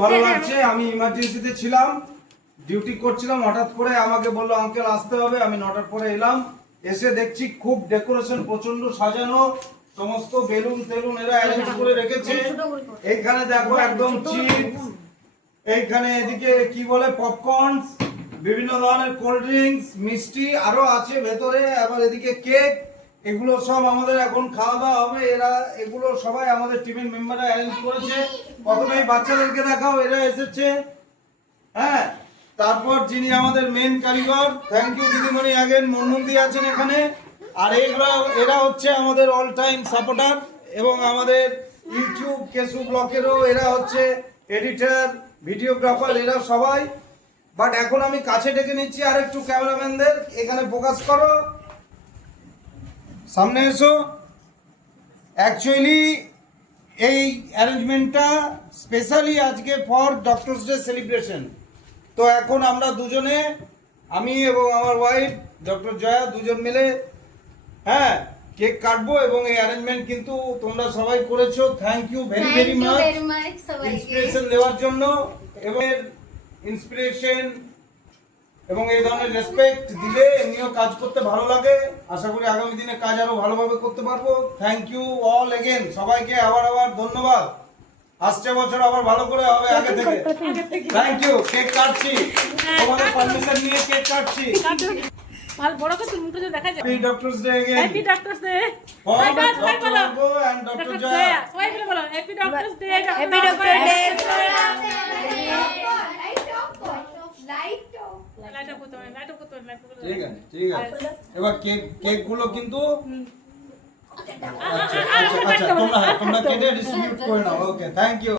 ভালো লাগছে। আমি ইমার্জেন্সিতে ছিলাম, ডিউটি করছিলাম, হঠাৎ করে আমাকে বললো আঙ্কেল আসতে হবে। আমি 9টার পরে এলাম, এসে দেখছি খুব ডেকোরেশন প্রচন্ড সাজানো, সমস্ত বেলুন টেলুন এরা অ্যারেঞ্জ করে রেখেছে। এইখানে দেখো একদম চিপস, এইখানে এদিকে কি বলে পপকর্ন, বিভিন্ন ধরনের কোল্ড ড্রিঙ্কস, মিষ্টি আরো আছে ভেতরে, আবার এদিকে কেক। এগুলো সব আমাদের এখন খাওয়া দাওয়া হবে। এরা এগুলো সবাই আমাদের টিমের মেম্বাররা অ্যারেঞ্জ করেছে। প্রথমেই বাচ্চাদেরকে দেখাও, এরা এসেছে। হ্যাঁ, তারপর যিনি আমাদের মেন কারিগর, থ্যাংক ইউ দিদিমণি আগেন, মনমন্দি আছেন এখানে। আর এরা হচ্ছে আমাদের অল টাইম সাপোর্টার, এবং আমাদের ইউটিউব কেসু ব্লকেরও এরা হচ্ছে এডিটর, ভিডিওগ্রাফার, এরা সবাই। বাট এখন আমি কাছে ডেকে নিচ্ছি আর একটু ক্যামেরাম্যানদের, এখানে ফোকাস করো, সামনে এসো। অ্যাকচুয়ালি এই অ্যারেঞ্জমেন্টটা স্পেশালি আজকে ফর ডক্টরস ডে সেলিব্রেশন। তো এখন আমরা দুজনে, আমি এবং আমার ওয়াইফ ডক্টর জয়া, দুজন মিলে হ্যাঁ কেক কাটবো। এবং এই অ্যারেঞ্জমেন্ট কিন্তু তোমরা সবাই করেছো, thank you very very much inspiration দেওয়ার জন্য। এবং ইন্সপিরেশন এবং এই ধরনের রেসপেক্ট দিলে এমনিও কাজ করতে ভালো লাগে। আশা করি আগামী দিনে কাজ আরো ভালোভাবে করতে পারবো। থ্যাংক ইউ অল এগেন, সবাইকে আবার ধন্যবাদ। আসছে বছর আবার ভালো করে হবে আগে থেকে। Thank you. কেক কাটছি, তোমাদের পারমিশন নিয়ে কেক কাটছি। মাল বড় করে মুখে দেখা যায়। Happy doctors day again. Happy doctors day. For doctor রাঘব এন্ড ডক্টর জয়া। সবাই মিলে বলো happy doctors day. Happy doctor day. Light off করতে হবে, লাইট অফ করতে হবে। ঠিক আছে, ঠিক আছে। এবার কেক গুলো কিন্তু আচ্ছা তোমরা কেটে ডিস্ট্রিবিউট করে নাও। ওকে, থ্যাংক ইউ।